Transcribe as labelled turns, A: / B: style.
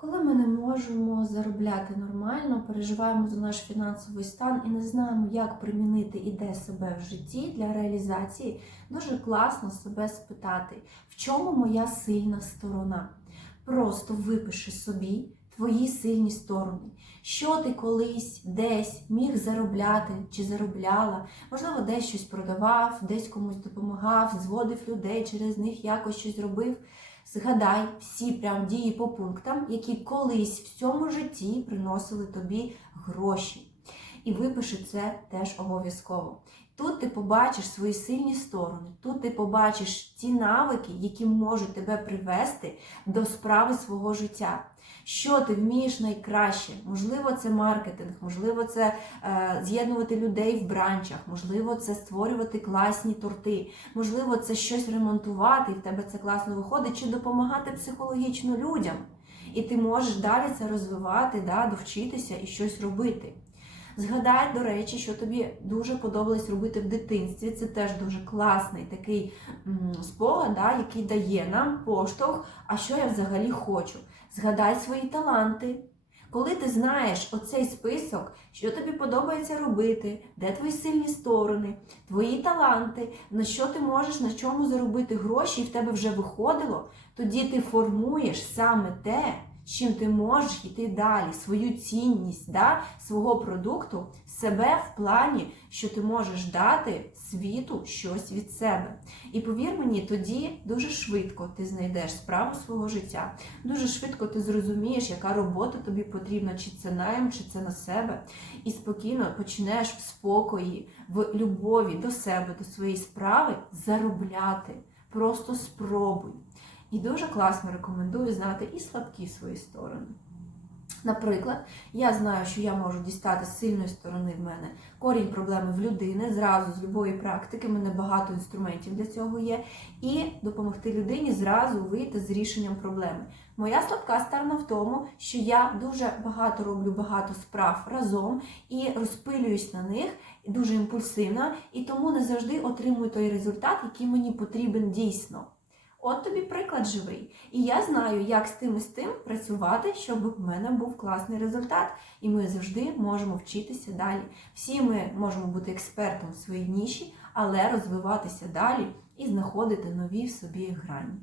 A: Коли ми не можемо заробляти нормально, переживаємо за наш фінансовий стан і не знаємо, як примінити і де себе в житті для реалізації, дуже класно себе спитати, в чому моя сильна сторона. Просто випиши собі твої сильні сторони, що ти колись десь міг заробляти чи заробляла, можливо, десь щось продавав, десь комусь допомагав, зводив людей, через них якось щось робив. Згадай всі прям дії по пунктам, які колись в цьому житті приносили тобі гроші. І випиши це теж обов'язково. Тут ти побачиш свої сильні сторони, тут ти побачиш ті навики, які можуть тебе привести до справи свого життя. Що ти вмієш найкраще? Можливо, це маркетинг, можливо, це е, з'єднувати людей в бранчах, можливо, це створювати класні торти, можливо, це щось ремонтувати, і в тебе це класно виходить, чи допомагати психологічно людям. І ти можеш далі це розвивати, да, довчитися і щось робити. Згадай, до речі, що тобі дуже подобалось робити в дитинстві. Це теж дуже класний такий спогад, да, який дає нам поштовх, а що я взагалі хочу. Згадай свої таланти. Коли ти знаєш оцей список, що тобі подобається робити, де твої сильні сторони, твої таланти, на що ти можеш на чому заробити гроші, і в тебе вже виходило, тоді ти формуєш саме те, з чим ти можеш йти далі, свою цінність да, свого продукту, себе в плані, що ти можеш дати світу щось від себе. І повір мені, тоді дуже швидко ти знайдеш справу свого життя, дуже швидко ти зрозумієш, яка робота тобі потрібна, чи це найм, чи це на себе. І спокійно почнеш в спокої, в любові до себе, до своєї справи заробляти. Просто спробуй. І дуже класно рекомендую знати і слабкі свої сторони. Наприклад, я знаю, що я можу дістати з сильної сторони в мене корінь проблеми в людини зразу з любої практики. в мене багато інструментів для цього є, і допомогти людині зразу вийти з рішенням проблеми. Моя слабка сторона в тому, що я дуже багато роблю багато справ разом і розпилююсь на них дуже імпульсивно, і тому не завжди отримую той результат, який мені потрібен дійсно. От тобі приклад живий. І я знаю, як з тим і з тим працювати, щоб в мене був класний результат. І ми завжди можемо вчитися далі. Всі ми можемо бути експертом в своїй ніші, але розвиватися далі і знаходити нові в собі грані.